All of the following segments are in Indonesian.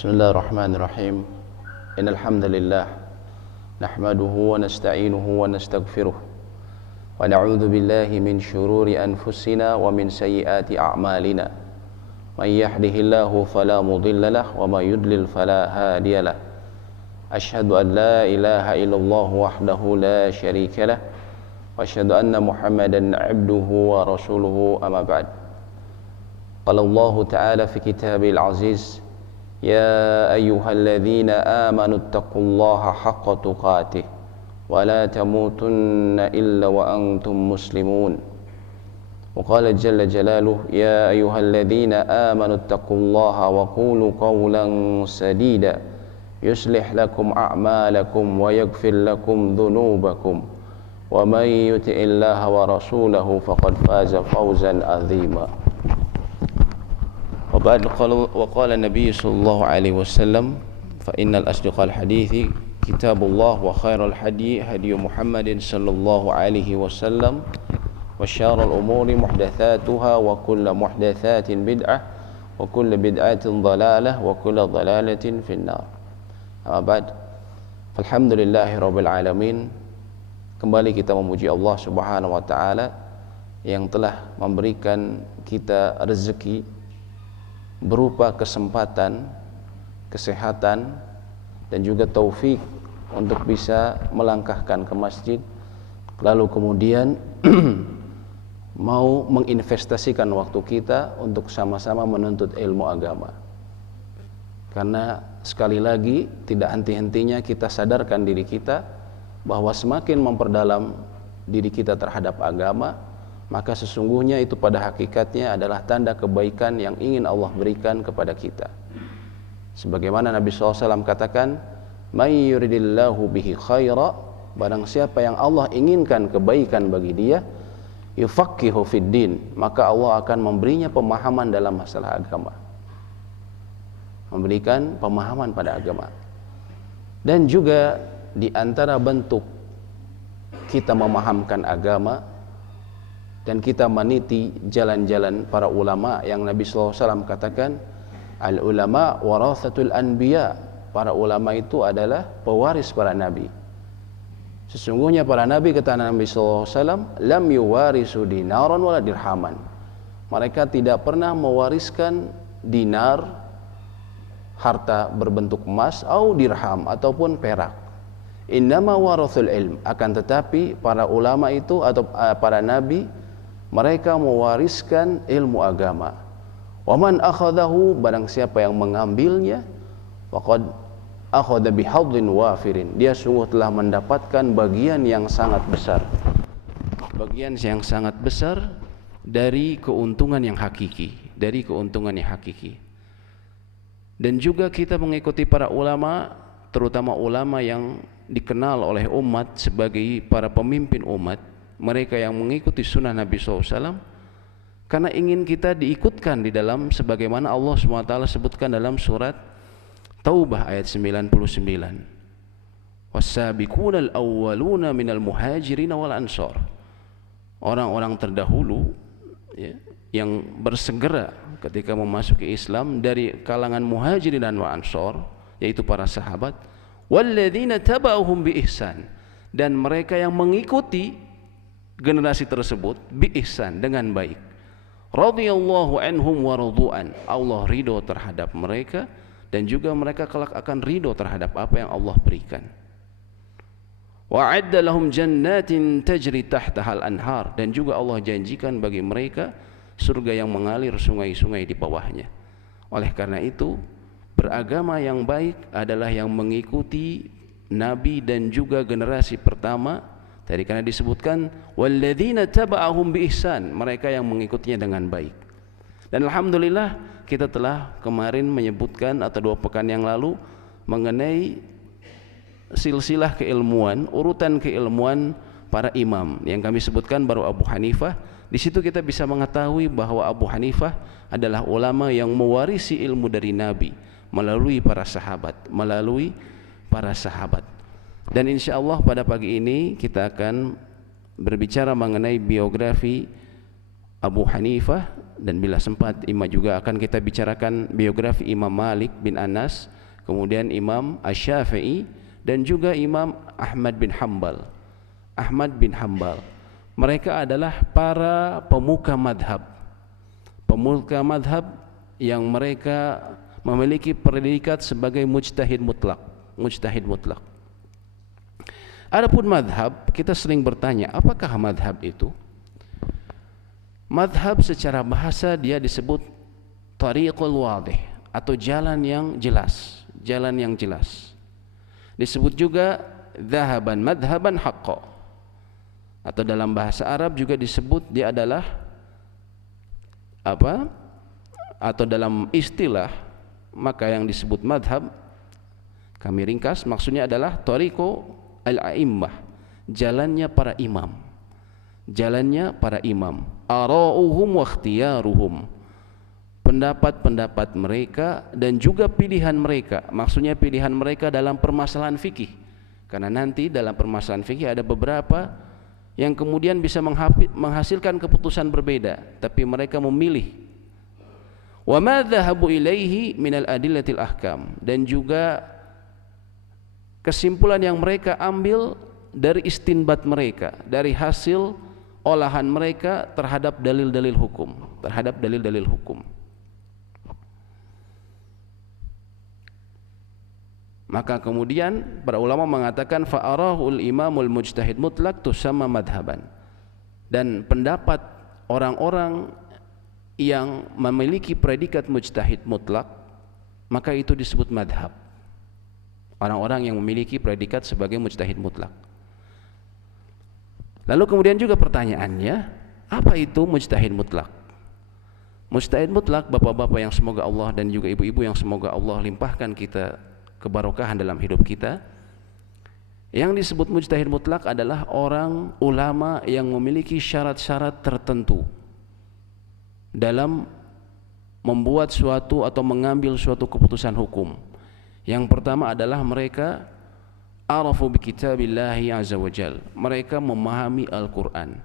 بسم الله الرحمن الرحيم إن الحمد لله نحمده ونستعينه ونستغفره ونعوذ بالله من شرور أنفسنا ومن سيئات أعمالنا من يهده الله فلا مضل له ومن يضلل فلا هادي له أشهد أن لا إله إلا الله وحده لا شريك له وأشهد أن محمدا عبده ورسوله أما بعد قال الله تعالى في كتابه العزيز يا أيها الذين آمنوا اتقوا الله حق تقاته ولا تموتن إلا وأنتم مسلمون وقال جل جلاله يا أيها الذين آمنوا اتقوا الله وقولوا قولا سديدا يصلح لكم أعمالكم ويغفر لكم ذنوبكم ومن يطع الله ورسوله فقد فاز فوزا عظيما وقال النبي صلى الله عليه وسلم فإن الأصدق الحديث كتاب الله وخير الهدي هدي محمد صلى الله عليه وسلم وشر الأمور محدثاتها وكل محدثات بدعة وكل بدعة ضلالة وكل ضلالة في النار. Amma ba'd. Alhamdulillahirabbil alamin. Kembali kita memuji Allah Subhanahu wa taala yang telah memberikan kita rezeki berupa kesempatan, kesehatan dan juga taufik untuk bisa melangkahkan ke masjid, lalu kemudian mau menginvestasikan waktu kita untuk sama-sama menuntut ilmu agama. Karena sekali lagi tidak henti-hentinya kita sadarkan diri kita bahwa semakin memperdalam diri kita terhadap agama, maka sesungguhnya itu pada hakikatnya adalah tanda kebaikan yang ingin Allah berikan kepada kita. Sebagaimana Nabi SAW katakan, "May yuridillahu bihi khaira", barang siapa yang Allah inginkan kebaikan bagi dia, yufaqihu fid din, maka Allah akan memberinya pemahaman dalam masalah agama. Memberikan pemahaman pada agama. Dan juga di antara bentuk kita memahamkan agama dan kita meniti jalan-jalan para ulama yang Nabi SAW katakan, al-ulama warathatul anbiya, para ulama itu adalah pewaris para nabi. Sesungguhnya para nabi, kata Nabi SAW, lam yuwarisu dinaran wala dirhaman, mereka tidak pernah mewariskan dinar, harta berbentuk emas, atau dirham ataupun perak. Innama warathul ilm, akan tetapi para ulama itu atau para nabi, mereka mewariskan ilmu agama. Waman akhadahu, barang siapa yang mengambilnya, faqad akhadha bihadhin wafirin, dia sungguh telah mendapatkan bagian yang sangat besar. Bagian yang sangat besar dari keuntungan yang hakiki, dari keuntungan yang hakiki. Dan juga kita mengikuti para ulama, terutama ulama yang dikenal oleh umat sebagai para pemimpin umat, mereka yang mengikuti sunnah Nabi SAW, karena ingin kita diikutkan di dalam sebagaimana Allah SWT sebutkan dalam surat Taubah ayat 99, was-sabiqunal awwaluna minal muhajirin wal ansar, orang-orang terdahulu ya, yang bersegera ketika memasuki Islam dari kalangan muhajirin dan ansar, yaitu para sahabat, walladzina taba'uhum bi ihsan, dan mereka yang mengikuti generasi tersebut bi ihsan, dengan baik. Radhiyallahu anhum wa radu'an, Allah ridho terhadap mereka dan juga mereka kelak akan ridho terhadap apa yang Allah berikan. Wa'adda lahum jannatin tajri tahtahal anhar, dan juga Allah janjikan bagi mereka surga yang mengalir sungai-sungai di bawahnya. Oleh karena itu, beragama yang baik adalah yang mengikuti nabi dan juga generasi pertama. Tadi karena disebutkan walladzina taba'ahum bi ihsan, mereka yang mengikutinya dengan baik. Dan alhamdulillah kita telah kemarin menyebutkan atau 2 pekan yang lalu mengenai silsilah keilmuan, urutan keilmuan para imam yang kami sebutkan baru Abu Hanifah. Di situ kita bisa mengetahui bahwa Abu Hanifah adalah ulama yang mewarisi ilmu dari Nabi melalui para sahabat. Dan insya Allah pada pagi ini kita akan berbicara mengenai biografi Abu Hanifah, dan bila sempat Imam juga akan kita bicarakan biografi Imam Malik bin Anas, kemudian Imam Asy-Syafi'i, dan juga Imam Ahmad bin Hanbal. Mereka adalah para pemuka madhab yang mereka memiliki predikat sebagai mujtahid mutlak. Adapun madhab, kita sering bertanya, apakah madhab itu? Madhab secara bahasa dia disebut tariqul wadih, atau jalan yang jelas. Disebut juga dhahaban madhaban haqqa, atau dalam bahasa Arab juga disebut dia adalah apa? Atau dalam istilah, maka yang disebut madhab kami ringkas maksudnya adalah tariqu al-a'immah, jalannya para imam, ara'uhum wa ikhtiyaruhum, pendapat-pendapat mereka dan juga pilihan mereka. Maksudnya pilihan mereka dalam permasalahan fikih, karena nanti dalam permasalahan fikih ada beberapa yang kemudian bisa menghasilkan keputusan berbeda, tapi mereka memilih. Wa ma dhahabu ilaihi minal adillatil ahkam, dan juga kesimpulan yang mereka ambil dari istinbat mereka, dari hasil olahan mereka terhadap dalil-dalil hukum, Maka kemudian para ulama mengatakan fa'arahul imamul mujtahid mutlak tusamma madhaban, dan pendapat orang-orang yang memiliki predikat mujtahid mutlak maka itu disebut madhab. Orang-orang yang memiliki predikat sebagai mujtahid mutlak. Lalu kemudian juga pertanyaannya, apa itu mujtahid mutlak? Mujtahid mutlak, bapak-bapak yang semoga Allah dan juga ibu-ibu yang semoga Allah limpahkan kita kebarokahan dalam hidup kita. Yang disebut mujtahid mutlak adalah orang ulama yang memiliki syarat-syarat tertentu dalam membuat suatu atau mengambil suatu keputusan hukum. Yang pertama adalah mereka arafu bi kitabillahi azza wajal, mereka memahami Al-Quran,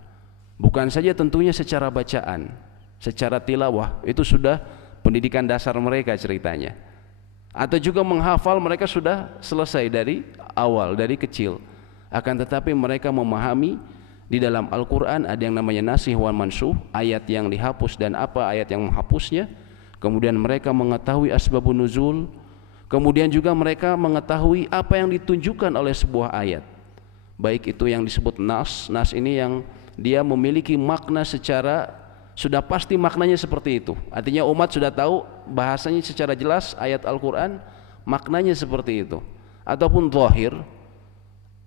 bukan saja tentunya secara bacaan, secara tilawah, itu sudah pendidikan dasar mereka ceritanya, atau juga menghafal mereka sudah selesai dari awal, dari kecil. Akan tetapi mereka memahami di dalam Al-Quran ada yang namanya nasih wal mansuh, ayat yang dihapus dan apa ayat yang menghapusnya. Kemudian mereka mengetahui asbabun nuzul, kemudian juga mereka mengetahui apa yang ditunjukkan oleh sebuah ayat, baik itu yang disebut nas ini yang dia memiliki makna secara sudah pasti maknanya seperti itu, artinya umat sudah tahu bahasanya secara jelas ayat Al-Quran maknanya seperti itu. Ataupun zahir,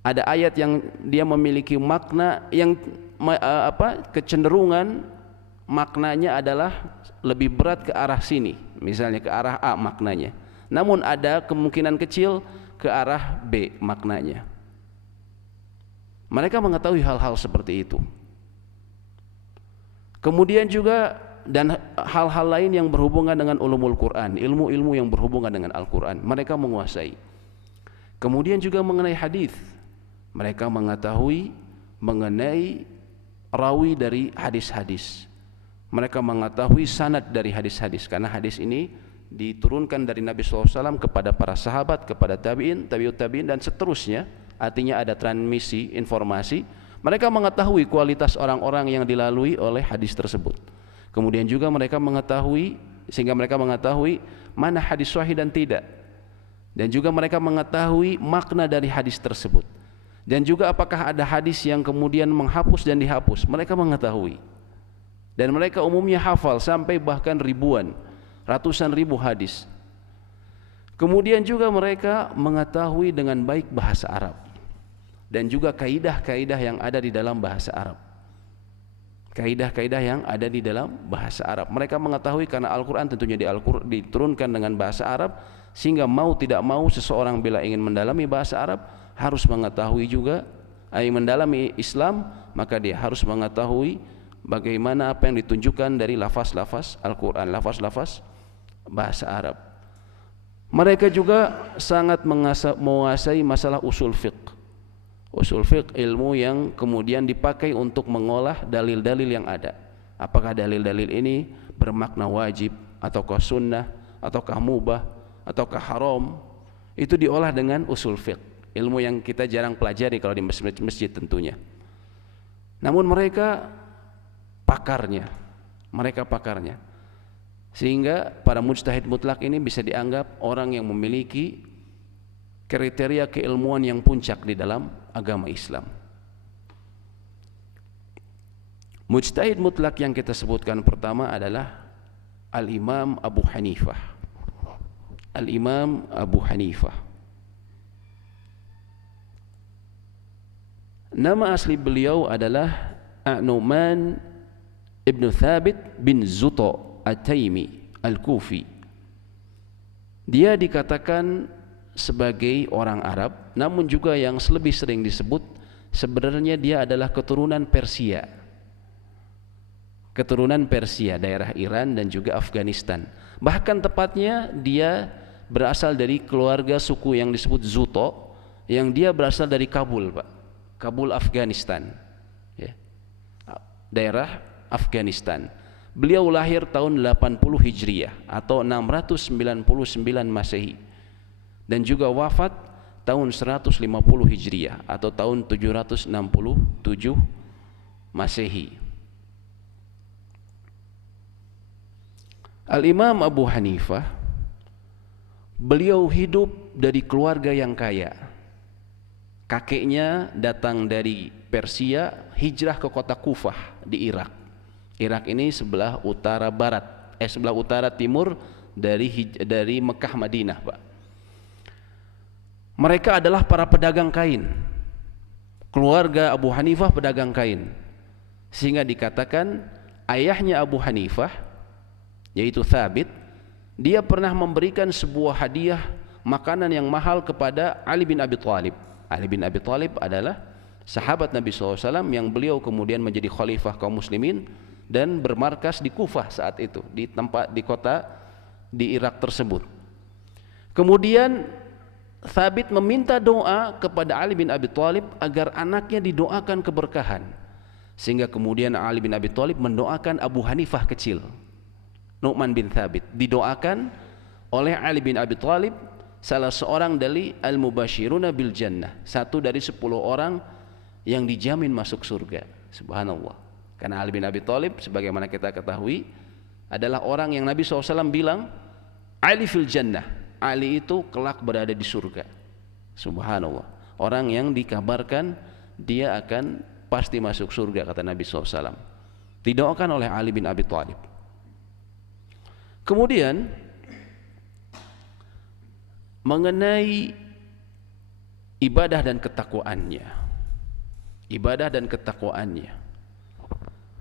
ada ayat yang dia memiliki makna yang kecenderungan maknanya adalah lebih berat ke arah sini, misalnya ke arah A maknanya, namun ada kemungkinan kecil ke arah B maknanya. Mereka mengetahui hal-hal seperti itu. Kemudian juga dan hal-hal lain yang berhubungan dengan ulumul Quran, ilmu-ilmu yang berhubungan dengan Al-Quran, mereka menguasai. Kemudian juga mengenai hadis, mereka mengetahui mengenai rawi dari hadis-hadis. Mereka mengetahui sanad dari hadis-hadis, karena hadis ini diturunkan dari Nabi SAW kepada para sahabat, kepada tabi'in, tabi'ut tabi'in dan seterusnya. Artinya ada transmisi informasi. Mereka mengetahui kualitas orang-orang yang dilalui oleh hadis tersebut. Kemudian juga mereka mengetahui, sehingga mereka mengetahui mana hadis sahih dan tidak. Dan juga mereka mengetahui makna dari hadis tersebut. Dan juga apakah ada hadis yang kemudian menghapus dan dihapus, mereka mengetahui. Dan mereka umumnya hafal sampai bahkan ribuan, ratusan ribu hadis. Kemudian juga mereka mengetahui dengan baik bahasa Arab dan juga kaidah-kaidah yang ada di dalam bahasa Arab. Kaidah-kaidah yang ada di dalam bahasa Arab mereka mengetahui, karena Al-Quran tentunya diturunkan dengan bahasa Arab, sehingga mau tidak mau seseorang bila ingin mendalami bahasa Arab harus mengetahui juga, mendalami Islam, maka dia harus mengetahui bagaimana apa yang ditunjukkan dari lafaz-lafaz Al-Quran, lafaz-lafaz bahasa Arab. Mereka juga sangat menguasai masalah usul fiqh. Usul fiqh ilmu yang kemudian dipakai untuk mengolah dalil-dalil yang ada. Apakah dalil-dalil ini bermakna wajib ataukah sunnah ataukah mubah ataukah haram, itu diolah dengan usul fiqh, ilmu yang kita jarang pelajari kalau di masjid tentunya. Namun mereka pakarnya, sehingga para mujtahid mutlak ini bisa dianggap orang yang memiliki kriteria keilmuan yang puncak di dalam agama Islam. Mujtahid mutlak yang kita sebutkan pertama adalah Al-Imam Abu Hanifah. Al-Imam Abu Hanifah. Nama asli beliau adalah Nu'man ibn Thabit bin Zuto At-Taimi Al-Kufi. Dia dikatakan sebagai orang Arab, namun juga yang lebih sering disebut sebenarnya dia adalah keturunan Persia. Daerah Iran dan juga Afghanistan. Bahkan tepatnya dia berasal dari keluarga suku yang disebut Zuto, yang dia berasal dari Kabul, Pak. Kabul, Afghanistan, ya. Daerah Afghanistan. Beliau lahir tahun 80 Hijriah atau 699 Masehi, dan juga wafat tahun 150 Hijriah atau tahun 767 Masehi. Al-Imam Abu Hanifah, beliau hidup dari keluarga yang kaya. Kakeknya datang dari Persia, hijrah ke kota Kufah di Irak. Irak ini sebelah utara timur dari Mekah Madinah, Pak. Mereka adalah para pedagang kain. Keluarga Abu Hanifah pedagang kain. Sehingga dikatakan ayahnya Abu Hanifah, yaitu Thabit, dia pernah memberikan sebuah hadiah makanan yang mahal kepada Ali bin Abi Thalib. Ali bin Abi Thalib adalah sahabat Nabi SAW yang beliau kemudian menjadi khalifah kaum muslimin dan bermarkas di Kufah saat itu, di kota di Irak tersebut. Kemudian Thabit meminta doa kepada Ali bin Abi Thalib agar anaknya didoakan keberkahan, sehingga kemudian Ali bin Abi Thalib mendoakan Abu Hanifah kecil, Nu'man bin Thabit, didoakan oleh Ali bin Abi Thalib, salah seorang dari al-mubashiruna bil jannah, satu dari 10 orang yang dijamin masuk surga. Subhanallah. Karena Ali bin Abi Thalib sebagaimana kita ketahui adalah orang yang Nabi SAW bilang Ali fil jannah, Ali itu kelak berada di surga. Subhanallah. Orang yang dikabarkan dia akan pasti masuk surga, kata Nabi SAW, didoakan oleh Ali bin Abi Thalib. Kemudian mengenai ibadah dan ketakwaannya,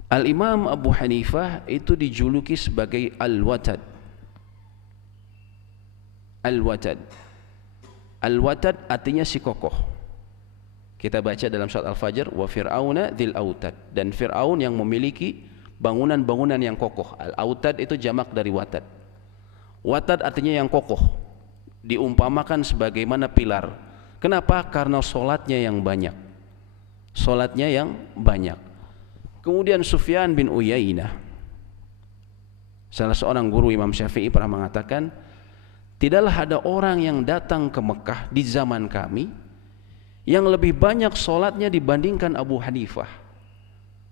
Al-Imam Abu Hanifah itu dijuluki sebagai Al-Watad. Al-Watad artinya si kokoh. Kita baca dalam surat Al-Fajr, wa fir'auna dzil autad, dan Fir'aun yang memiliki bangunan-bangunan yang kokoh. Al-autad itu jamak dari watad. Watad artinya yang kokoh, diumpamakan sebagaimana pilar. Kenapa? Karena solatnya yang banyak. Kemudian Sufyan bin Uyainah, salah seorang guru Imam Syafi'i, pernah mengatakan, tidaklah ada orang yang datang ke Mekah di zaman kami yang lebih banyak solatnya dibandingkan Abu Hanifah.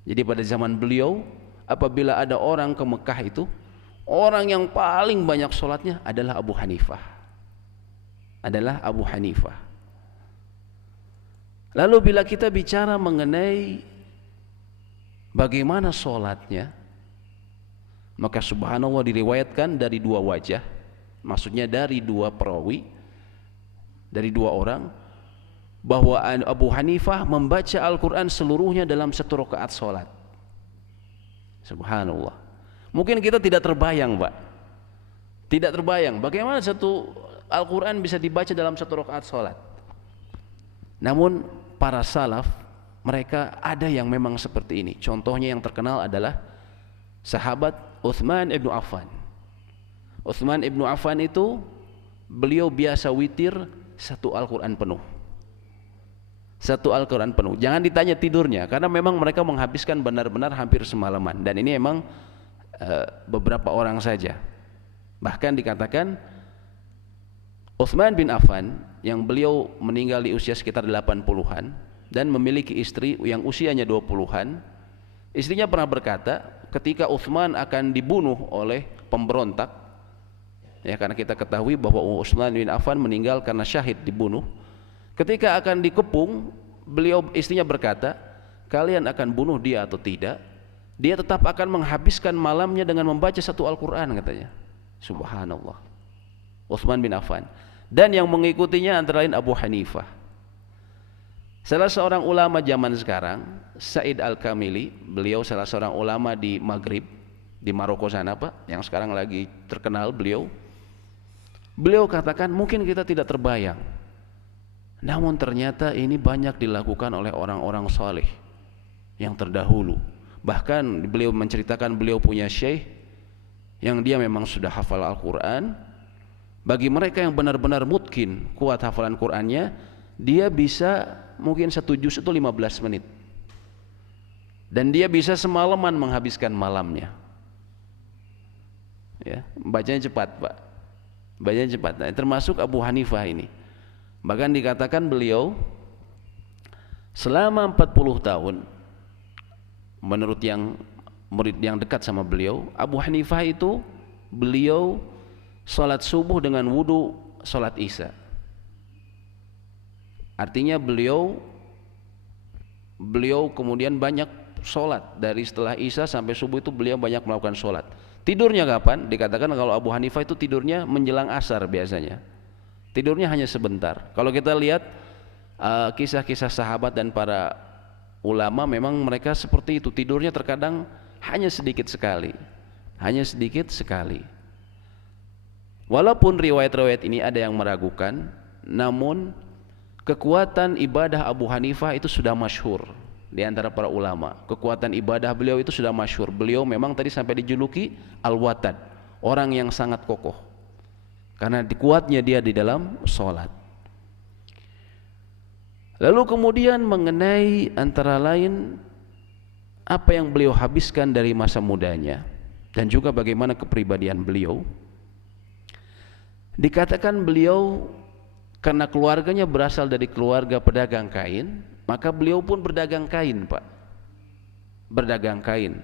Jadi pada zaman beliau, apabila ada orang ke Mekah itu, orang yang paling banyak solatnya adalah Abu Hanifah. Lalu bila kita bicara mengenai bagaimana solatnya, maka subhanallah diriwayatkan dari dua wajah, maksudnya dari dua perawi, dari dua orang, bahwa Abu Hanifah membaca Al-Quran seluruhnya dalam satu rakaat solat. Subhanallah. Mungkin kita tidak terbayang, Pak. Tidak terbayang bagaimana satu Al-Quran bisa dibaca dalam satu rakaat solat. Namun para salaf, mereka ada yang memang seperti ini. Contohnya yang terkenal adalah sahabat Utsman ibnu Affan. Utsman ibnu Affan itu beliau biasa witir satu Al-Quran penuh. Satu Al-Quran penuh. Jangan ditanya tidurnya, karena memang mereka menghabiskan benar-benar hampir semalaman. Dan ini memang beberapa orang saja. Bahkan dikatakan Utsman bin Affan yang beliau meninggal di usia sekitar 80-an dan memiliki istri yang usianya 20-an. Istrinya pernah berkata ketika Utsman akan dibunuh oleh pemberontak, ya, karena kita ketahui bahwa Utsman bin Affan meninggal karena syahid dibunuh. Ketika akan dikepung, istrinya berkata, kalian akan bunuh dia atau tidak, dia tetap akan menghabiskan malamnya dengan membaca satu Al-Quran, katanya. Subhanallah. Utsman bin Affan. Dan yang mengikutinya antara lain Abu Hanifah. Salah seorang ulama zaman sekarang, Said Al-Kamili, beliau salah seorang ulama di Maghrib, di Maroko sana Pak, yang sekarang lagi terkenal beliau katakan mungkin kita tidak terbayang, namun ternyata ini banyak dilakukan oleh orang-orang saleh yang terdahulu. Bahkan beliau menceritakan beliau punya syekh yang dia memang sudah hafal Al-Quran. Bagi mereka yang benar-benar mungkin kuat hafalan Qurannya, dia bisa mungkin satu juz itu 15 menit, dan dia bisa semalaman menghabiskan malamnya, ya, bacanya cepat Pak, bacanya cepat. Nah, termasuk Abu Hanifah ini. Bahkan dikatakan beliau selama 40 tahun, menurut yang murid yang dekat sama beliau, Abu Hanifah itu beliau sholat subuh dengan wudu sholat isya. Artinya beliau kemudian banyak sholat, dari setelah isya sampai subuh itu beliau banyak melakukan sholat. Tidurnya kapan? Dikatakan kalau Abu Hanifah itu tidurnya menjelang asar biasanya. Tidurnya hanya sebentar. Kalau kita lihat kisah-kisah sahabat dan para ulama, memang mereka seperti itu, tidurnya terkadang hanya sedikit sekali. Hanya sedikit sekali. Walaupun riwayat-riwayat ini ada yang meragukan, namun kekuatan ibadah Abu Hanifah itu sudah masyhur di antara para ulama. Kekuatan ibadah beliau itu sudah masyhur. Beliau memang tadi sampai dijuluki Al-Watad, orang yang sangat kokoh, karena kuatnya dia di dalam sholat. Lalu kemudian mengenai antara lain apa yang beliau habiskan dari masa mudanya dan juga bagaimana kepribadian beliau. Dikatakan beliau karena keluarganya berasal dari keluarga pedagang kain, maka beliau pun berdagang kain Pak, berdagang kain.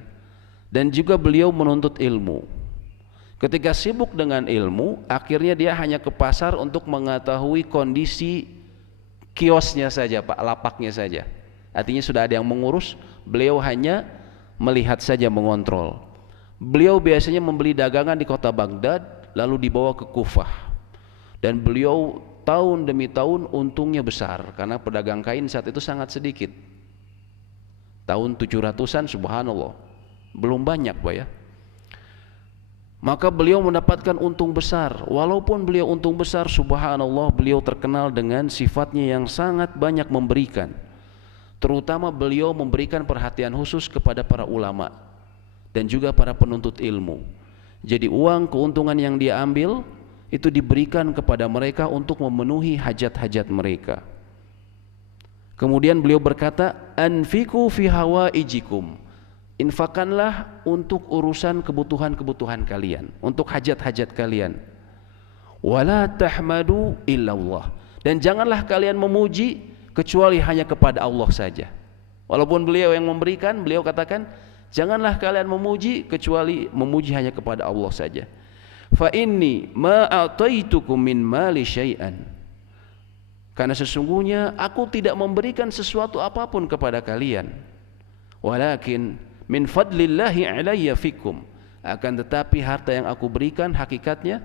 Dan juga beliau menuntut ilmu. Ketika sibuk dengan ilmu, akhirnya dia hanya ke pasar untuk mengetahui kondisi kiosnya saja Pak, lapaknya saja. Artinya sudah ada yang mengurus, beliau hanya melihat saja, mengontrol. Beliau biasanya membeli dagangan di kota Baghdad lalu dibawa ke Kufah, dan beliau tahun demi tahun untungnya besar, karena pedagang kain saat itu sangat sedikit. Tahun 700-an, subhanallah, belum banyak Pak ya. Maka beliau mendapatkan untung besar. Walaupun beliau untung besar, subhanallah, beliau terkenal dengan sifatnya yang sangat banyak memberikan. Terutama beliau memberikan perhatian khusus kepada para ulama dan juga para penuntut ilmu. Jadi uang keuntungan yang dia ambil itu diberikan kepada mereka untuk memenuhi hajat-hajat mereka. Kemudian beliau berkata, anfiku fi hawaijikum, infakkanlah untuk urusan kebutuhan-kebutuhan kalian, untuk hajat-hajat kalian. Wala tahmadu illallah, dan janganlah kalian memuji kecuali hanya kepada Allah saja. Walaupun beliau yang memberikan, beliau katakan janganlah kalian memuji kecuali memuji hanya kepada Allah saja. Fa inni ma a'taitukum min mali syai'an, karena sesungguhnya aku tidak memberikan sesuatu apapun kepada kalian, walakin min fadlillahi alayya fikum, akan tetapi harta yang aku berikan hakikatnya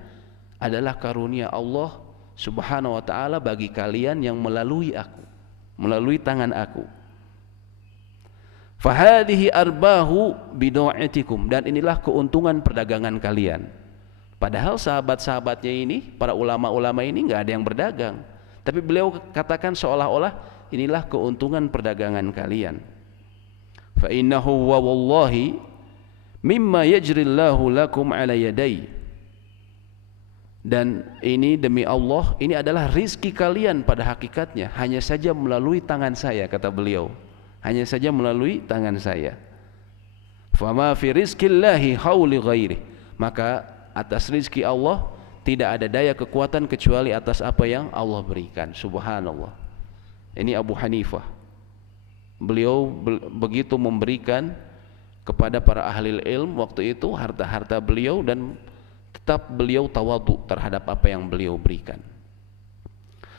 adalah karunia Allah subhanahu wa ta'ala bagi kalian yang melalui aku, melalui tangan aku. Fahadihi arbahu bidu'atikum, dan inilah keuntungan perdagangan kalian. Padahal sahabat-sahabatnya ini, para ulama-ulama ini nggak ada yang berdagang, tapi beliau katakan seolah-olah inilah keuntungan perdagangan kalian. Fa innahu wa wallahi mimma yajrillahu lakum ala yaday, Dan ini demi Allah, ini adalah rizki kalian pada hakikatnya, hanya saja melalui tangan saya, kata beliau, hanya saja melalui tangan saya. Fama fi rizqillahi hauli ghairi, maka atas rizki Allah tidak ada daya kekuatan kecuali atas apa yang Allah berikan. Subhanallah. Ini Abu Hanifah, beliau begitu memberikan kepada para ahli ilmu waktu itu harta-harta beliau, dan tetap beliau tawadhu terhadap apa yang beliau berikan.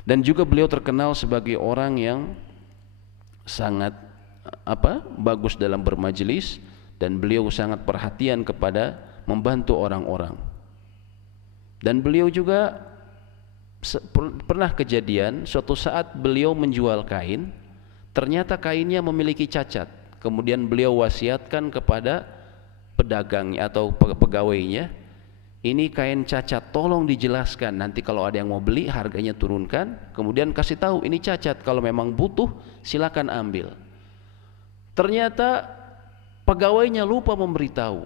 Dan juga beliau terkenal sebagai orang yang sangat bagus dalam bermajelis, dan beliau sangat perhatian kepada membantu orang-orang. Dan beliau juga pernah kejadian suatu saat beliau menjual kain, ternyata kainnya memiliki cacat. Kemudian beliau wasiatkan kepada pedagangnya atau pegawainya, ini kain cacat, tolong dijelaskan, nanti kalau ada yang mau beli harganya turunkan, kemudian kasih tahu ini cacat, kalau memang butuh silakan ambil. Ternyata pegawainya lupa memberitahu.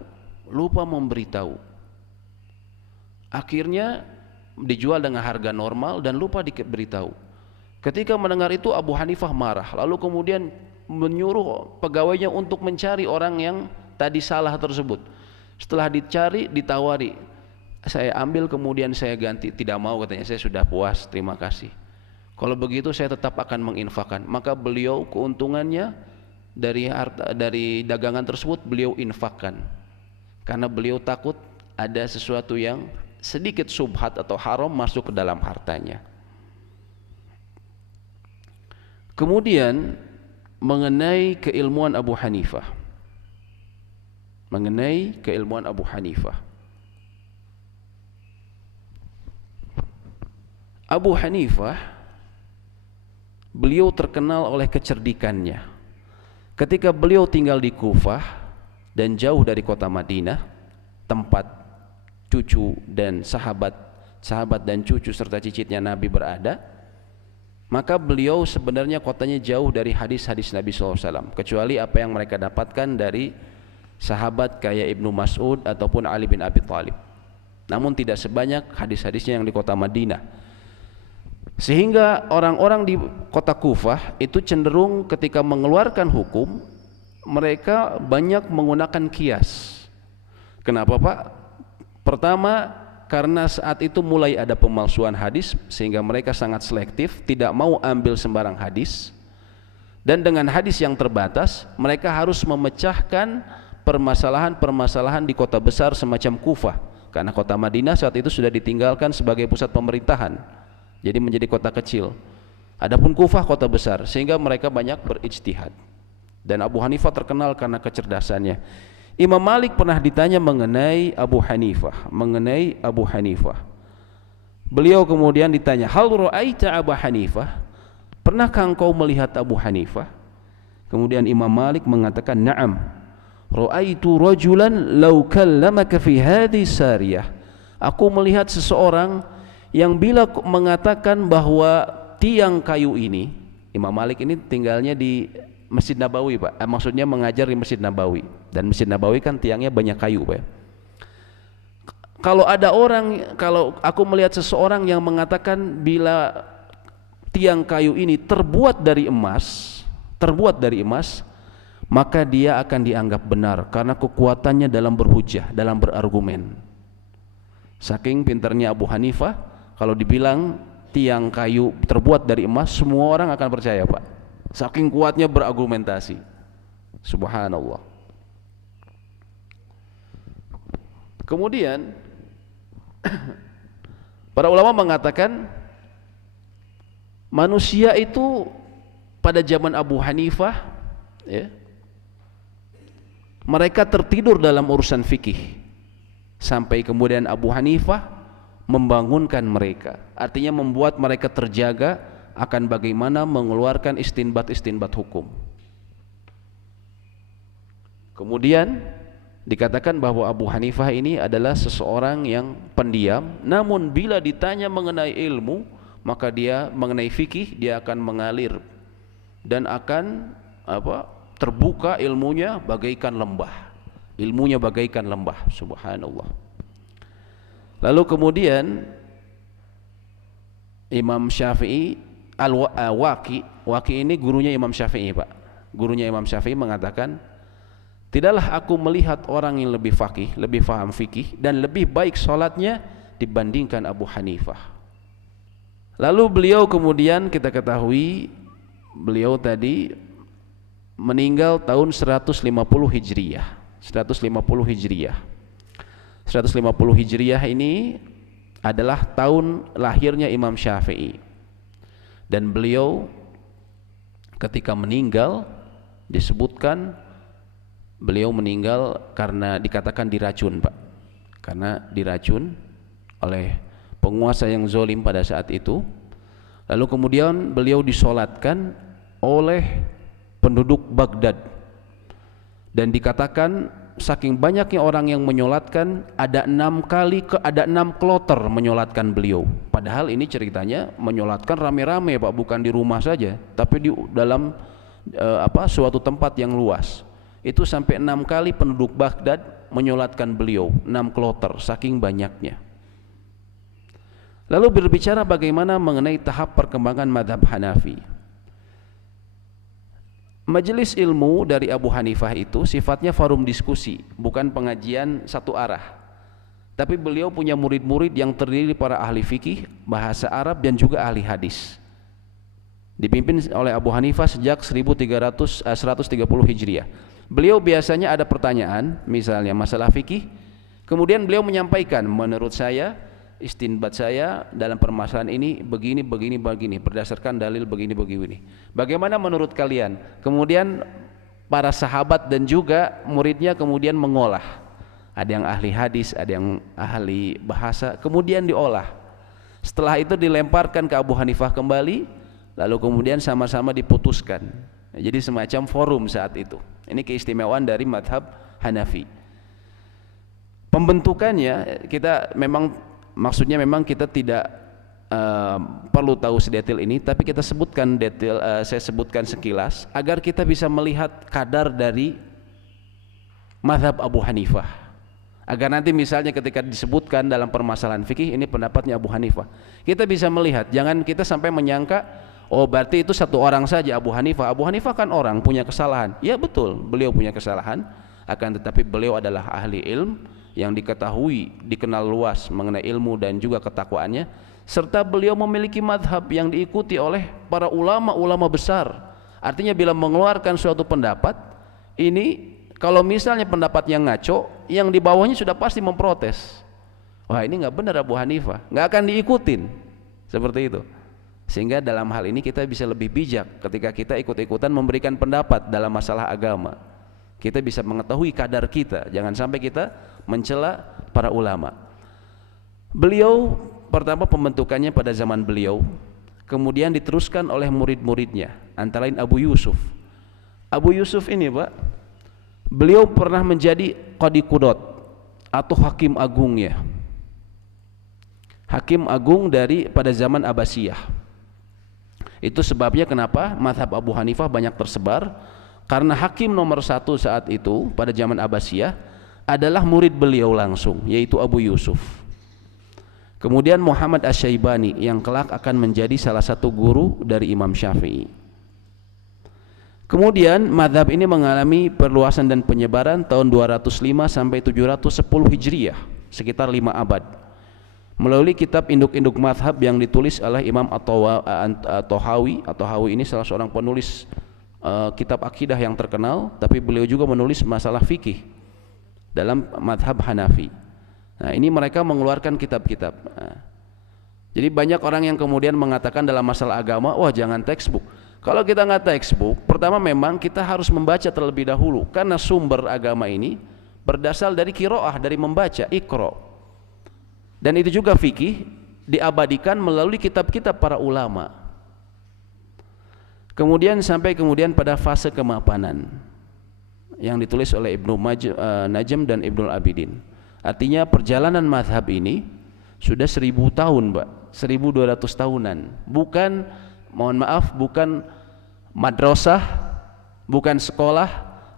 Akhirnya dijual dengan harga normal dan lupa diberitahu. Ketika mendengar itu Abu Hanifah marah, lalu kemudian menyuruh pegawainya untuk mencari orang yang tadi salah tersebut. Setelah dicari, ditawari, saya ambil kemudian saya ganti. Tidak mau, katanya, saya sudah puas, terima kasih. Kalau begitu saya tetap akan menginfakkan. Maka beliau keuntungannya dari dagangan tersebut beliau infakkan, karena beliau takut ada sesuatu yang sedikit subhat atau haram masuk ke dalam hartanya. Kemudian mengenai keilmuan Abu Hanifah, Abu Hanifah beliau terkenal oleh kecerdikannya. Ketika beliau tinggal di Kufah dan jauh dari kota Madinah, tempat cucu dan sahabat dan cucu serta cicitnya Nabi berada, maka beliau sebenarnya kotanya jauh dari hadis-hadis Nabi SAW, kecuali apa yang mereka dapatkan dari sahabat kayak Ibnu Mas'ud ataupun Ali bin Abi Thalib. Namun tidak sebanyak hadis-hadisnya yang di kota Madinah. Sehingga orang-orang di kota Kufah itu cenderung ketika mengeluarkan hukum, mereka banyak menggunakan kias. Kenapa, Pak? Pertama, karena saat itu mulai ada pemalsuan hadis, sehingga mereka sangat selektif, tidak mau ambil sembarang hadis. Dan dengan hadis yang terbatas, mereka harus memecahkan permasalahan-permasalahan di kota besar semacam Kufah, karena kota Madinah saat itu sudah ditinggalkan sebagai pusat pemerintahan, jadi menjadi kota kecil. Adapun Kufah kota besar, sehingga mereka banyak berijtihad. Dan Abu Hanifah terkenal karena kecerdasannya. Imam Malik pernah ditanya mengenai Abu Hanifah. Beliau kemudian ditanya, hal ra'aita Abu Hanifah? Pernahkah engkau melihat Abu Hanifah? Kemudian Imam Malik mengatakan, na'am, ra'aitu rajulan law kallamaka fi hadhihi sariyah. Aku melihat seseorang yang bila mengatakan bahwa tiang kayu ini, Imam Malik ini tinggalnya di Masjid Nabawi, Pak. Maksudnya mengajar di Masjid Nabawi, dan Masjid Nabawi kan tiangnya banyak kayu, Pak. Kalau aku melihat seseorang yang mengatakan bila tiang kayu ini terbuat dari emas, maka dia akan dianggap benar karena kekuatannya dalam berhujjah, dalam berargumen. Saking pintarnya Abu Hanifah, kalau dibilang tiang kayu terbuat dari emas, semua orang akan percaya, Pak. Saking kuatnya berargumentasi. Subhanallah. Kemudian para ulama mengatakan manusia itu pada zaman Abu Hanifah, ya, mereka tertidur dalam urusan fikih, sampai kemudian Abu Hanifah membangunkan mereka, artinya membuat mereka terjaga akan bagaimana mengeluarkan istinbat hukum. Kemudian dikatakan bahwa Abu Hanifah ini adalah seseorang yang pendiam, namun bila ditanya mengenai ilmu, maka dia mengenai fikih dia akan mengalir dan akan terbuka ilmunya bagaikan lembah. Subhanallah. Lalu kemudian Imam Syafi'i Waqi ini gurunya Imam Syafi'i, Pak. Gurunya Imam Syafi'i mengatakan, tidaklah aku melihat orang yang lebih faqih, lebih faham fikih dan lebih baik sholatnya dibandingkan Abu Hanifah. Lalu beliau kemudian kita ketahui beliau tadi meninggal tahun 150 Hijriyah. 150 Hijriyah. 150 Hijriyah ini adalah tahun lahirnya Imam Syafi'i. Dan beliau ketika meninggal disebutkan beliau meninggal karena dikatakan diracun, Pak. Karena diracun oleh penguasa yang zalim pada saat itu. Lalu kemudian beliau disolatkan oleh penduduk Baghdad. Dan dikatakan saking banyaknya orang yang menyolatkan, ada 6 kloter menyolatkan beliau. Padahal ini ceritanya menyolatkan rame-rame, Pak, bukan di rumah saja, tapi di dalam suatu tempat yang luas. Itu sampai 6 kali penduduk Baghdad menyolatkan beliau, 6 kloter, saking banyaknya. Lalu berbicara bagaimana mengenai tahap perkembangan mazhab Hanafi. Majelis ilmu dari Abu Hanifah itu sifatnya forum diskusi, bukan pengajian satu arah. Tapi beliau punya murid-murid yang terdiri para ahli fikih, bahasa Arab dan juga ahli hadis. Dipimpin oleh Abu Hanifah sejak 130 Hijriah. Beliau biasanya ada pertanyaan, misalnya masalah fikih, kemudian beliau menyampaikan, menurut saya, istinbat saya dalam permasalahan ini begini, berdasarkan dalil begini. Bagaimana menurut kalian? Kemudian para sahabat dan juga muridnya kemudian mengolah. Ada yang ahli hadis, ada yang ahli bahasa, kemudian diolah. Setelah itu dilemparkan ke Abu Hanifah kembali, lalu kemudian sama-sama diputuskan. Jadi semacam forum saat itu. Ini keistimewaan dari mazhab Hanafi. Pembentukannya maksudnya memang kita tidak perlu tahu sedetail ini, tapi kita sebutkan detail, saya sebutkan sekilas agar kita bisa melihat kadar dari mazhab Abu Hanifah, agar nanti misalnya ketika disebutkan dalam permasalahan fikih ini pendapatnya Abu Hanifah, kita bisa melihat, jangan kita sampai menyangka oh berarti itu satu orang saja Abu Hanifah. Abu Hanifah kan orang, punya kesalahan. Ya betul, beliau punya kesalahan, akan tetapi beliau adalah ahli ilmu yang diketahui, dikenal luas mengenai ilmu dan juga ketakwaannya, serta beliau memiliki madhab yang diikuti oleh para ulama-ulama besar. Artinya bila mengeluarkan suatu pendapat ini, kalau misalnya pendapat yang ngaco, yang di bawahnya sudah pasti memprotes, wah ini nggak benar Abu Hanifah, nggak akan diikutin, seperti itu. Sehingga dalam hal ini kita bisa lebih bijak ketika kita ikut-ikutan memberikan pendapat dalam masalah agama. Kita bisa mengetahui kadar kita, jangan sampai kita mencela para ulama. Beliau pertama pembentukannya pada zaman beliau, kemudian diteruskan oleh murid-muridnya, antara lain Abu Yusuf. Abu Yusuf ini, Pak, beliau pernah menjadi Qadi Qudot atau hakim agungnya, hakim agung pada zaman Abbasiyah. Itu sebabnya kenapa mazhab Abu Hanifah banyak tersebar, karena hakim nomor 1 saat itu pada zaman Abbasiyah adalah murid beliau langsung, yaitu Abu Yusuf. Kemudian Muhammad Asy-Syaibani yang kelak akan menjadi salah satu guru dari Imam Syafi'i. Kemudian mazhab ini mengalami perluasan dan penyebaran tahun 205 sampai 710 Hijriah, sekitar 5 abad, melalui kitab induk-induk mazhab yang ditulis oleh Imam At-Tahawi. At-Tahawi ini salah seorang penulis kitab akidah yang terkenal, tapi beliau juga menulis masalah fikih dalam mazhab Hanafi. Nah, ini mereka mengeluarkan kitab-kitab. Jadi banyak orang yang kemudian mengatakan dalam masalah agama, wah jangan textbook. Kalau kita nggak textbook, pertama memang kita harus membaca terlebih dahulu, karena sumber agama ini berdasar dari qiraah, dari membaca, iqra. Dan itu juga fikih diabadikan melalui kitab-kitab para ulama. Kemudian sampai pada fase kemapanan yang ditulis oleh Ibnu Najm dan Ibnul Abidin. Artinya perjalanan mazhab ini sudah 1000 tahun, Pak, 1200 tahunan. Bukan, mohon maaf, bukan madrasah, bukan sekolah,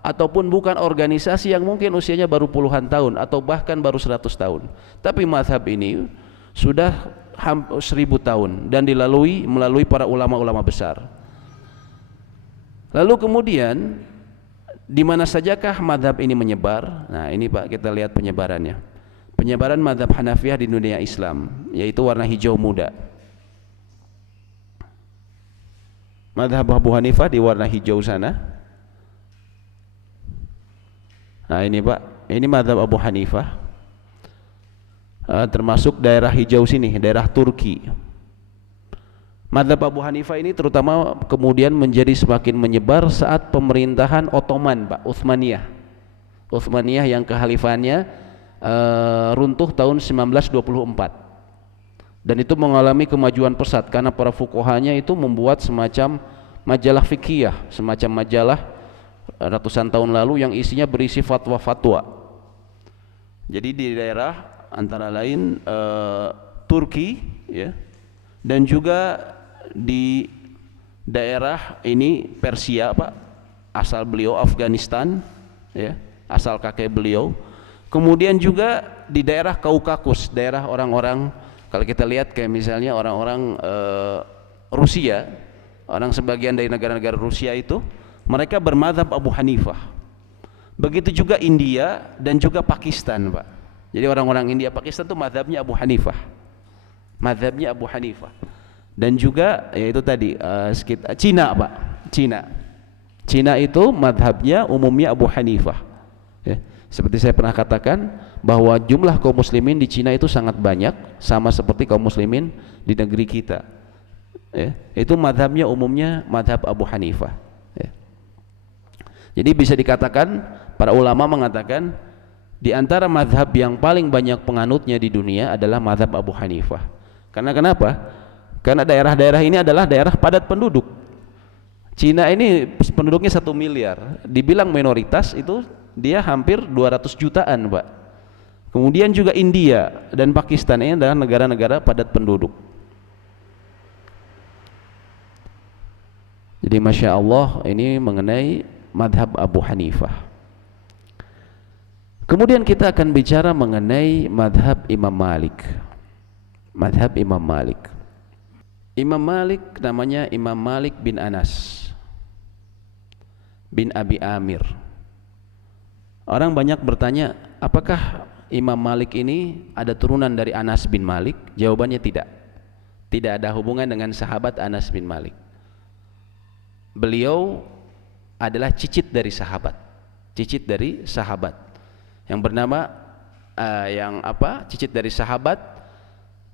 ataupun bukan organisasi yang mungkin usianya baru puluhan tahun atau bahkan baru 100 tahun. Tapi mazhab ini sudah 1000 tahun dan melalui para ulama-ulama besar. Lalu kemudian di mana sajakah mazhab ini menyebar? Nah, ini Pak, kita lihat penyebarannya. Penyebaran mazhab Hanafiyah di dunia Islam, yaitu warna hijau muda. Mazhab Abu Hanifah di warna hijau sana. Nah, ini Pak, ini mazhab Abu Hanifah. Termasuk daerah hijau sini, daerah Turki. Mazhab Abu Hanifah ini terutama kemudian menjadi semakin menyebar saat pemerintahan Ottoman, Pak, Utsmaniyah. Utsmaniyah yang kekhalifahannya runtuh tahun 1924. Dan itu mengalami kemajuan pesat karena para fuqahanya itu membuat semacam majalah fikih, semacam majalah ratusan tahun lalu yang isinya berisi fatwa-fatwa. Jadi di daerah antara lain Turki, ya, dan juga di daerah ini Persia, Pak, asal beliau Afghanistan, ya, asal kakek beliau. Kemudian juga di daerah Kaukasus, daerah orang-orang, kalau kita lihat kayak misalnya orang-orang Rusia, orang sebagian dari negara-negara Rusia itu mereka bermadzhab Abu Hanifah. Begitu juga India dan juga Pakistan, Pak. Jadi orang-orang India Pakistan itu mazhabnya Abu Hanifah. Mazhabnya Abu Hanifah. Dan juga yaitu tadi Cina, Pak. Cina itu mazhabnya umumnya Abu Hanifah. Ya. Seperti saya pernah katakan bahwa jumlah kaum muslimin di Cina itu sangat banyak, sama seperti kaum muslimin di negeri kita. Ya. Itu mazhabnya umumnya mazhab Abu Hanifah. Ya. Jadi bisa dikatakan para ulama mengatakan di antara mazhab yang paling banyak penganutnya di dunia adalah mazhab Abu Hanifah. Karena kenapa? Karena daerah-daerah ini adalah daerah padat penduduk. Cina ini penduduknya 1 miliar, dibilang minoritas itu dia hampir 200 jutaan, Pak. Kemudian juga India dan Pakistan ini adalah negara-negara padat penduduk. Jadi Masya Allah, ini mengenai mazhab Abu Hanifah. Kemudian kita akan bicara mengenai mazhab Imam Malik. Mazhab Imam Malik. Imam Malik namanya Imam Malik bin Anas bin Abi Amir. Orang banyak bertanya, apakah Imam Malik ini ada turunan dari Anas bin Malik? Jawabannya tidak. Tidak ada hubungan dengan sahabat Anas bin Malik. Beliau adalah cicit dari sahabat. Cicit dari sahabat. Yang bernama cicit dari sahabat,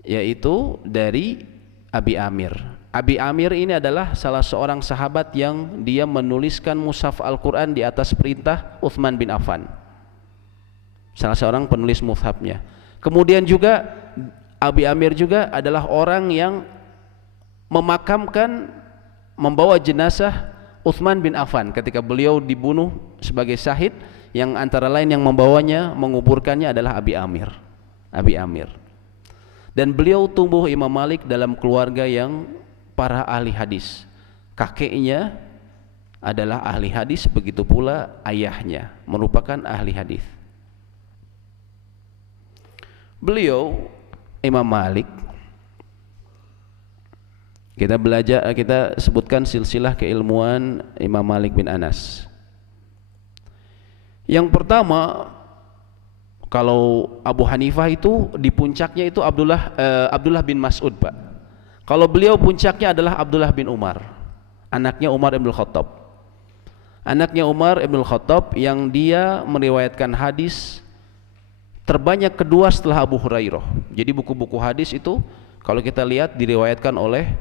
yaitu dari Abi Amir. Abi Amir ini adalah salah seorang sahabat yang dia menuliskan mushaf Al-Quran di atas perintah Utsman bin Affan, salah seorang penulis mushafnya. Kemudian juga Abi Amir juga adalah orang yang membawa jenazah Utsman bin Affan ketika beliau dibunuh sebagai syahid. Yang antara lain yang membawanya, menguburkannya adalah Abi Amir. Abi Amir. Dan beliau tumbuh Imam Malik dalam keluarga yang para ahli hadis. Kakeknya adalah ahli hadis, begitu pula ayahnya merupakan ahli hadis. Beliau Imam Malik, kita sebutkan silsilah keilmuan Imam Malik bin Anas. Yang pertama, kalau Abu Hanifah itu di puncaknya itu Abdullah bin Mas'ud, Pak. Kalau beliau puncaknya adalah Abdullah bin Umar, anaknya Umar ibn Khattab. Anaknya Umar ibn Khattab yang dia meriwayatkan hadis terbanyak kedua setelah Abu Hurairah. Jadi buku-buku hadis itu kalau kita lihat diriwayatkan oleh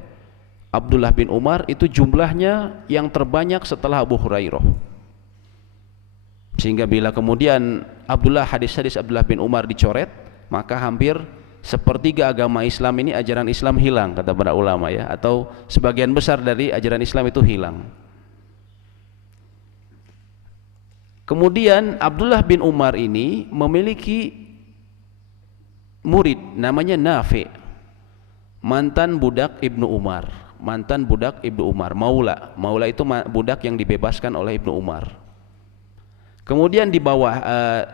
Abdullah bin Umar itu jumlahnya yang terbanyak setelah Abu Hurairah. Sehingga bila kemudian hadis-hadis Abdullah bin Umar dicoret, maka hampir sepertiga agama Islam ini, ajaran Islam hilang, kata para ulama, ya, atau sebagian besar dari ajaran Islam itu hilang. Kemudian Abdullah bin Umar ini memiliki murid namanya Nafi, mantan budak Ibnu Umar. Maula itu budak yang dibebaskan oleh Ibnu Umar. Kemudian di bawah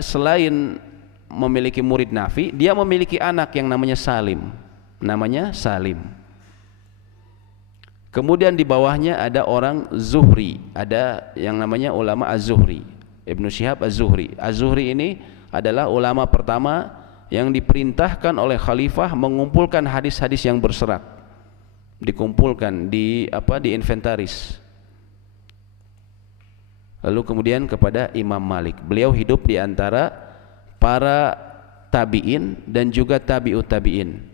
selain memiliki murid Nafi, dia memiliki anak yang namanya Salim. Namanya Salim. Kemudian di bawahnya ada orang Zuhri, ada yang namanya ulama Az-Zuhri, Ibnu Syihab Az-Zuhri. Az-Zuhri ini adalah ulama pertama yang diperintahkan oleh khalifah mengumpulkan hadis-hadis yang berserat, dikumpulkan di inventaris. Lalu kemudian kepada Imam Malik. Beliau hidup di antara para tabi'in dan juga tabi'ut tabi'in.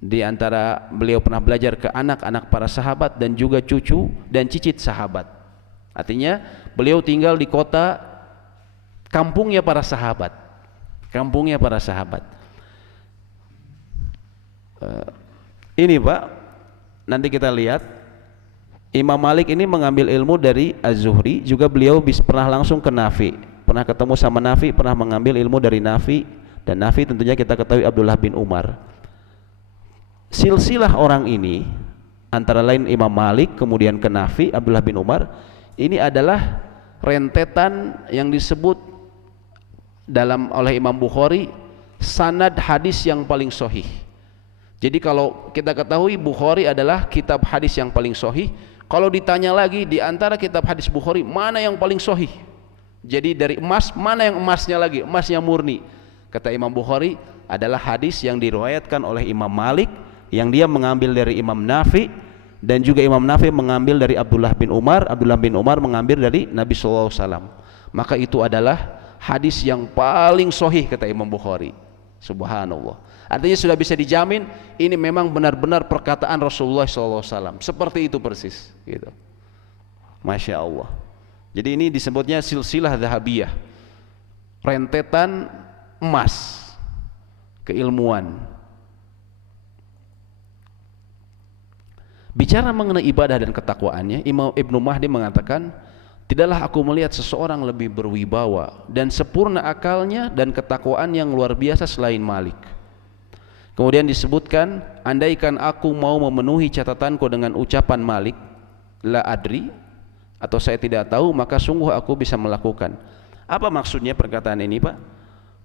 Di antara beliau pernah belajar ke anak-anak para sahabat dan juga cucu dan cicit sahabat. Artinya beliau tinggal di kota kampungnya para sahabat. Kampungnya para sahabat. Ini Pak, nanti kita lihat Imam Malik ini mengambil ilmu dari Az-Zuhri, juga beliau pernah langsung ke Nafi, pernah ketemu sama Nafi, pernah mengambil ilmu dari Nafi, dan Nafi tentunya kita ketahui Abdullah bin Umar. Silsilah orang ini antara lain Imam Malik, kemudian ke Nafi, Abdullah bin Umar, ini adalah rentetan yang disebut oleh Imam Bukhari sanad hadis yang paling sahih. Jadi kalau kita ketahui Bukhari adalah kitab hadis yang paling sahih, kalau ditanya lagi di antara kitab hadis Bukhari mana yang paling sahih, jadi dari emas mana yang emasnya lagi, emasnya murni, kata Imam Bukhari adalah hadis yang diriwayatkan oleh Imam Malik, yang dia mengambil dari Imam Nafi, dan juga Imam Nafi mengambil dari Abdullah bin Umar, Abdullah bin Umar mengambil dari Nabi SAW. Maka itu adalah hadis yang paling sahih kata Imam Bukhari. Subhanallah. Artinya sudah bisa dijamin ini memang benar-benar perkataan Rasulullah SAW. Seperti itu persis gitu. Masya Allah. Jadi ini disebutnya silsilah dhahabiyah, rentetan emas keilmuan. Bicara mengenai ibadah dan ketakwaannya, Imam Ibnu Mahdi mengatakan, tidaklah aku melihat seseorang lebih berwibawa dan sempurna akalnya dan ketakwaan yang luar biasa selain Malik. Kemudian disebutkan, andaikan aku mau memenuhi catatanku dengan ucapan Malik, la adri, atau saya tidak tahu, maka sungguh aku bisa melakukan. Apa maksudnya perkataan ini, Pak?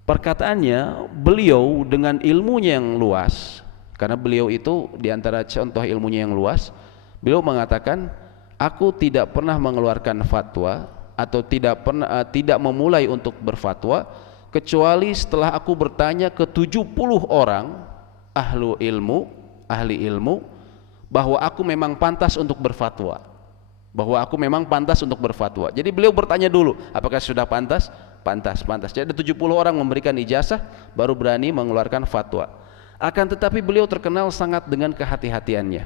Perkataannya, beliau dengan ilmunya yang luas, karena beliau itu diantara contoh ilmunya yang luas, beliau mengatakan, aku tidak pernah mengeluarkan fatwa atau tidak memulai untuk berfatwa kecuali setelah aku bertanya ke 70 orang ahli ilmu bahwa aku memang pantas untuk berfatwa. Jadi beliau bertanya dulu, apakah sudah pantas? Pantas. Jadi ada 70 orang memberikan ijazah baru berani mengeluarkan fatwa. Akan tetapi beliau terkenal sangat dengan kehati-hatiannya.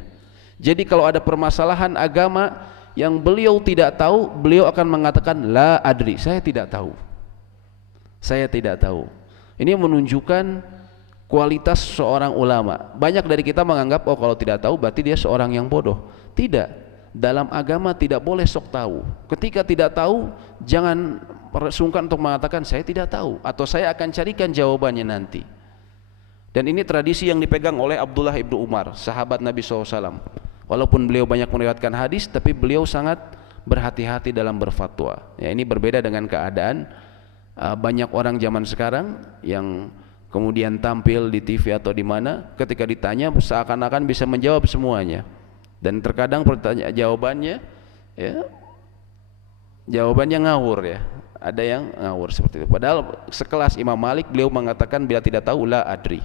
Jadi kalau ada permasalahan agama yang beliau tidak tahu, beliau akan mengatakan la adri, saya tidak tahu. Ini menunjukkan kualitas seorang ulama. Banyak dari kita menganggap, oh kalau tidak tahu berarti dia seorang yang bodoh. Tidak. Dalam agama tidak boleh sok tahu. Ketika tidak tahu, jangan sungkan untuk mengatakan saya tidak tahu, atau saya akan carikan jawabannya nanti. Dan ini tradisi yang dipegang oleh Abdullah ibnu Umar, sahabat Nabi SAW. Walaupun beliau banyak meriwayatkan hadis, tapi beliau sangat berhati-hati dalam berfatwa. Ya, ini berbeda dengan keadaan banyak orang zaman sekarang yang kemudian tampil di TV atau di mana, ketika ditanya seakan-akan bisa menjawab semuanya. Dan terkadang jawabannya ngawur ya. Ada yang ngawur seperti itu. Padahal sekelas Imam Malik, beliau mengatakan bila tidak tahu la adri.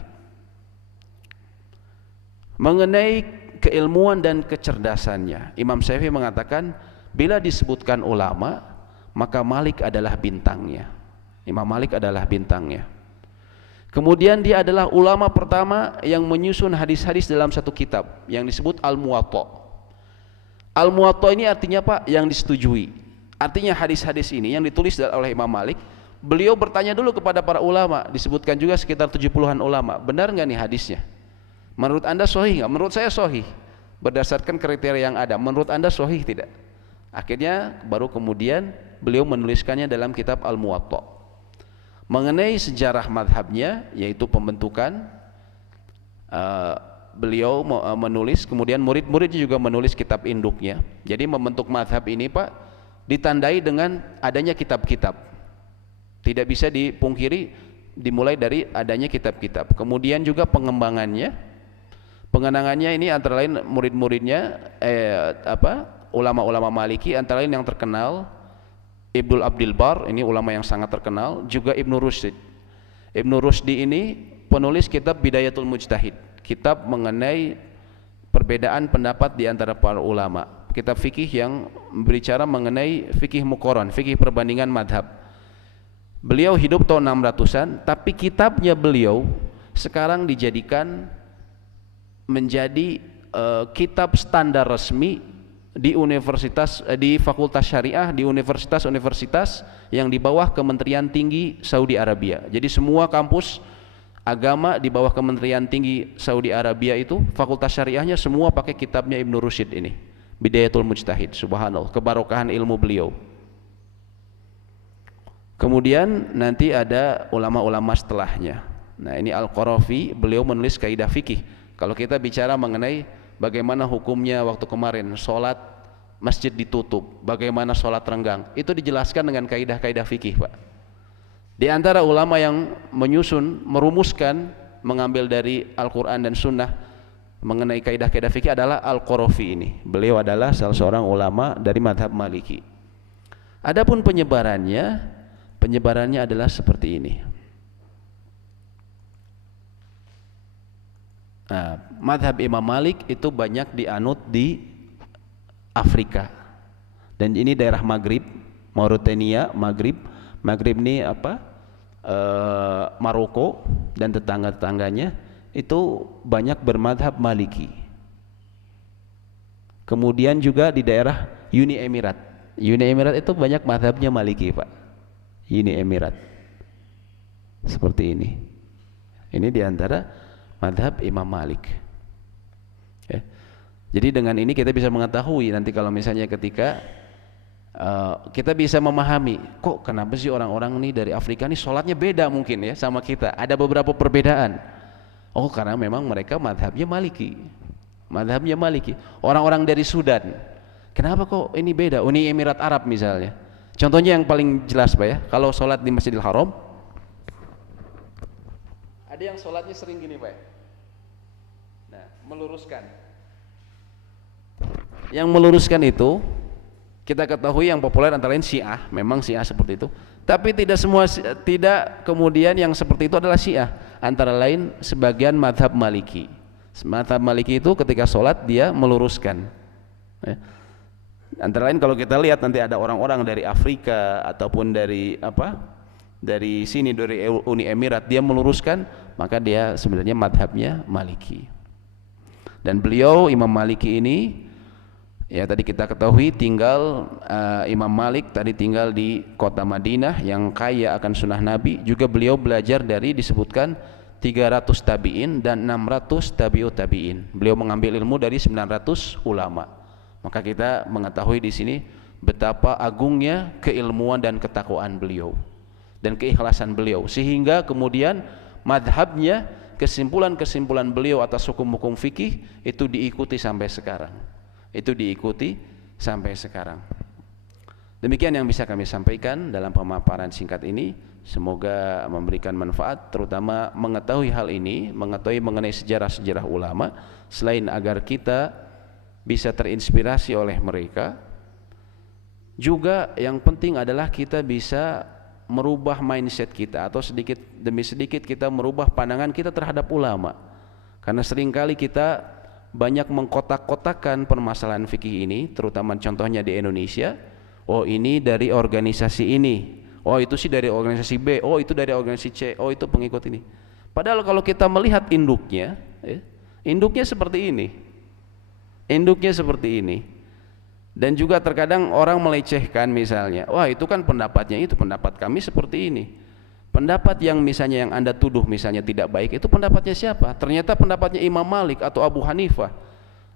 Mengenai keilmuan dan kecerdasannya, Imam Syafi'i mengatakan bila disebutkan ulama, maka Malik adalah bintangnya. Imam Malik adalah bintangnya. Kemudian dia adalah ulama pertama yang menyusun hadis-hadis dalam satu kitab yang disebut Al-Muwatta. Al-Muwatta ini artinya Pak, yang disetujui. Artinya hadis-hadis ini yang ditulis oleh Imam Malik, beliau bertanya dulu kepada para ulama, disebutkan juga sekitar 70-an ulama, benar nggak nih hadisnya? Menurut anda sahih nggak? Menurut saya sahih, berdasarkan kriteria yang ada. Menurut anda sahih tidak? Akhirnya baru kemudian beliau menuliskannya dalam kitab Al-Muwatta. Mengenai sejarah madhabnya, yaitu pembentukan, beliau menulis, kemudian murid-muridnya juga menulis kitab induknya. Jadi membentuk madhab ini Pak ditandai dengan adanya kitab-kitab. Tidak bisa dipungkiri dimulai dari adanya kitab-kitab. Kemudian juga pengembangannya ini antara lain murid-muridnya ulama-ulama Maliki, antara lain yang terkenal Ibnu Abdul Bar, ini ulama yang sangat terkenal, juga Ibnu Rushd. Ibnu Rushdi ini penulis kitab Bidayatul Mujtahid, kitab mengenai perbedaan pendapat di antara para ulama, kitab fikih yang berbicara mengenai fikih muqaran, fikih perbandingan madhab. Beliau hidup tahun 600-an, tapi kitabnya beliau sekarang dijadikan menjadi kitab standar resmi di universitas, di fakultas syariah, di universitas-universitas yang di bawah Kementerian Tinggi Saudi Arabia. Jadi semua kampus agama di bawah Kementerian Tinggi Saudi Arabia itu, fakultas syariahnya semua pakai kitabnya Ibnu Rushd ini, Bidayatul Mujtahid. Subhanallah, kebarokahan ilmu beliau. Kemudian nanti ada ulama-ulama setelahnya. Nah, ini Al-Qarafi, beliau menulis kaidah fikih. Kalau kita bicara mengenai bagaimana hukumnya waktu kemarin sholat masjid ditutup, bagaimana sholat renggang, itu dijelaskan dengan kaidah-kaidah fikih, Pak. Di antara ulama yang merumuskan, mengambil dari Al-Quran dan Sunnah mengenai kaidah-kaidah fikih adalah Al-Qarafi ini. Beliau adalah salah seorang ulama dari madhab Maliki. Adapun penyebarannya adalah seperti ini. Nah, madhab Imam Malik itu banyak dianut di Afrika, dan ini daerah Maghrib, Mauritania, Maghrib ini Maroko dan tetangga-tetangganya itu banyak bermadhab Maliki. Kemudian juga di daerah Uni Emirat itu banyak madhabnya Maliki, Pak. Uni Emirat seperti ini. Ini diantara madhab Imam Malik. Ya. Jadi dengan ini kita bisa mengetahui nanti kalau misalnya ketika kita bisa memahami, kok kenapa sih orang-orang ini dari Afrika ini sholatnya beda mungkin ya sama kita, ada beberapa perbedaan. Oh, karena memang mereka madhabnya Maliki. Orang-orang dari Sudan, kenapa kok ini beda? Uni Emirat Arab misalnya, contohnya yang paling jelas, Pak ya, kalau sholat di Masjidil Haram, ada yang sholatnya sering gini, Pak. Nah, meluruskan. Yang meluruskan itu kita ketahui yang populer antara lain Syiah, memang Syiah seperti itu. Tapi tidak kemudian yang seperti itu adalah Syiah. Antara lain sebagian madhab Maliki. Madhab Maliki itu ketika sholat dia meluruskan. Ya. Antara lain kalau kita lihat nanti ada orang-orang dari Afrika ataupun dari sini dari Uni Emirat, dia meluruskan, maka dia sebenarnya madhabnya Maliki. Dan beliau Imam Maliki ini, ya tadi kita ketahui Imam Malik tadi tinggal di kota Madinah yang kaya akan sunnah Nabi. Juga beliau belajar dari disebutkan 300 tabi'in dan 600 tabi'ut tabi'in. Beliau mengambil ilmu dari 900 ulama. Maka kita mengetahui di sini betapa agungnya keilmuan dan ketakwaan beliau dan keikhlasan beliau, sehingga kemudian madhabnya, kesimpulan-kesimpulan beliau atas hukum-hukum fikih itu diikuti sampai sekarang. Demikian yang bisa kami sampaikan dalam pemaparan singkat ini. Semoga memberikan manfaat, terutama mengetahui hal ini, mengetahui mengenai sejarah-sejarah ulama, selain agar kita bisa terinspirasi oleh mereka, juga yang penting adalah kita bisa merubah mindset kita, atau sedikit demi sedikit kita merubah pandangan kita terhadap ulama. Karena seringkali kita banyak mengkotak-kotakan permasalahan fikih ini, terutama contohnya di Indonesia. Oh, ini dari organisasi ini, oh itu sih dari organisasi B, oh itu dari organisasi C, oh itu pengikut ini. Padahal kalau kita melihat induknya, induknya seperti ini. Dan juga terkadang orang melecehkan misalnya, wah itu kan pendapatnya itu, pendapat kami seperti ini. Pendapat yang misalnya yang Anda tuduh misalnya tidak baik, itu pendapatnya siapa? Ternyata pendapatnya Imam Malik atau Abu Hanifah.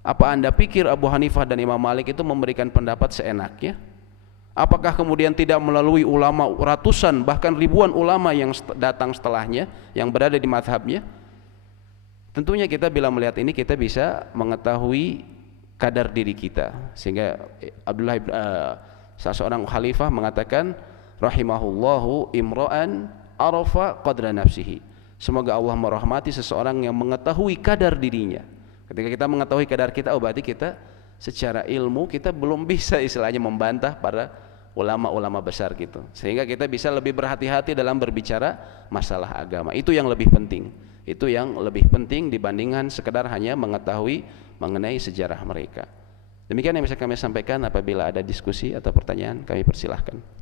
Apa Anda pikir Abu Hanifah dan Imam Malik itu memberikan pendapat seenaknya? Apakah kemudian tidak melalui ulama ratusan bahkan ribuan ulama yang datang setelahnya yang berada di mazhabnya? Tentunya kita bila melihat ini kita bisa mengetahui kadar diri kita, sehingga salah seorang khalifah mengatakan, rahimahullahu imra'an arafa qadra nafsihi. Semoga Allah merahmati seseorang yang mengetahui kadar dirinya. Ketika kita mengetahui kadar kita, berarti kita secara ilmu kita belum bisa istilahnya membantah para ulama-ulama besar gitu. Sehingga kita bisa lebih berhati-hati dalam berbicara masalah agama. Itu yang lebih penting. Itu yang lebih penting dibandingkan sekedar hanya mengetahui mengenai sejarah mereka. Demikian yang bisa kami sampaikan. Apabila ada diskusi atau pertanyaan, kami persilahkan.